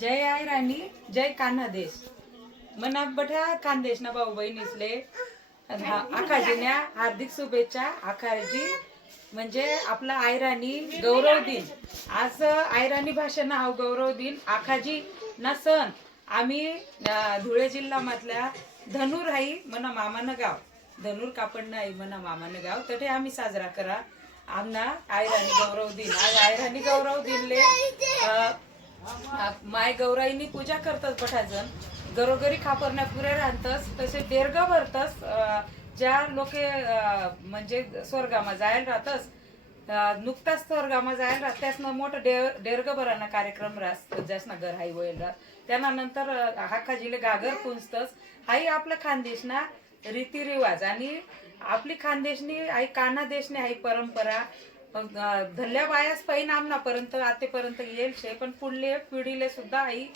जय आई राणी जय कान्हा देश. मना बठा खानदेश ना भाऊ बहिणीसले आखाजीने हार्दिक शुभेच्छा आखाजी म्हणजे आपला आयराणी गौरव दिन. आज आयराणी भाषेनं हा गौरव दिन. आखाजी ना सण. आम्ही धुळे जिल्ह्यामधल्या धनुर आई मना मामानं गाव. धनुर कापडनं आई मना मामानं गाव. तठे आम्ही साजरा करा. आमना आयराणी गौरव दिन. आज आयराणी गौरव दिनले. माय गौराईनी पूजा करतात बठाजन घरोघरी खापरण्या पुरे राहतस तसे दीर्घ भरतस ज्या लोके म्हणजे स्वर्गामा जायला राहतस नुकताच स्वर्गामा जायला राहत त्यासनं मोठं डेर डेरग भराना कार्यक्रम राहत ज्यासना घर हाई वयल राहत. त्यानंतर हाका जिले गागर पुंजतस. हाई आपला खानदेशना रीतिरिवाज आणि आपली खानदेशनी आई काना देशने आई परंपरा. अं, धल्ल्या बायास पैन आमनापर्यंत आतेपर्यंत येईल शे पण पुढले पिढीले सुद्धा आई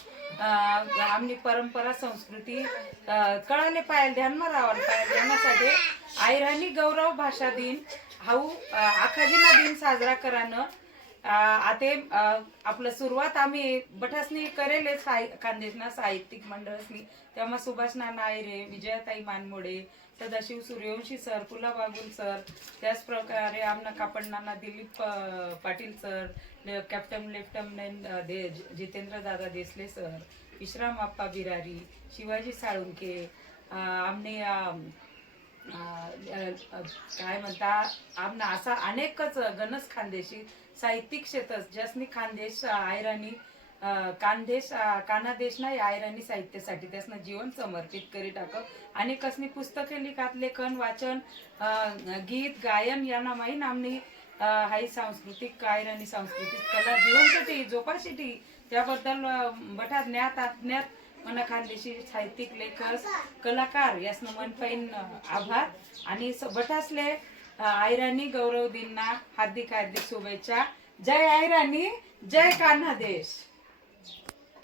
आमनी परंपरा संस्कृती कळाले पाहिजे ध्यानमा राहायला पाहिजे ध्यानासाठी आईराणी गौरव भाषा दिन हाऊ अं, आखाजीना दिन साजरा करानं आते आपलं सुरुवात आम्ही बठासनी करेल खानदेशना साहित्यिक मंडळसनी. तेव्हा सुभाष नाना रे विजयाताई मानमोडे सदाशिव सूर्यवंशी सर पुला बागुल सर त्याच प्रकारे आमना कापड Nana Dilip Patil sir captain lieutenant दे जितेंद्र दादा देसले सर विश्राम आप्पा बिरारी शिवाजी साळुंके आमने काय म्हणता आमना असा अनेकच गणस खानदेशी साहित्यिक क्षेत्र जसनी खानदेश आयराणी कानदेश कानादेश नाही आयराणी साहित्यासाठी त्यासनं जीवन समर्पित करी टाक. आणि कसनी पुस्तके लिखात लेखन वाचन अं, गीत गायन यांना माही नामनी हाई सांस्कृतिक कायराणी सांस्कृतिक कला जीवनसाठी जोपाशिटी त्याबद्दल अं, बठा ज्ञात अज्ञात मन खानदेशी साहित्यिक लेखक कलाकार यासनं मन आभार. आणि बटासले आयराणी गौरव दिनना हार्दिक हार्दिक शुभेच्छा. जय आयराणी जय कान्हा देश.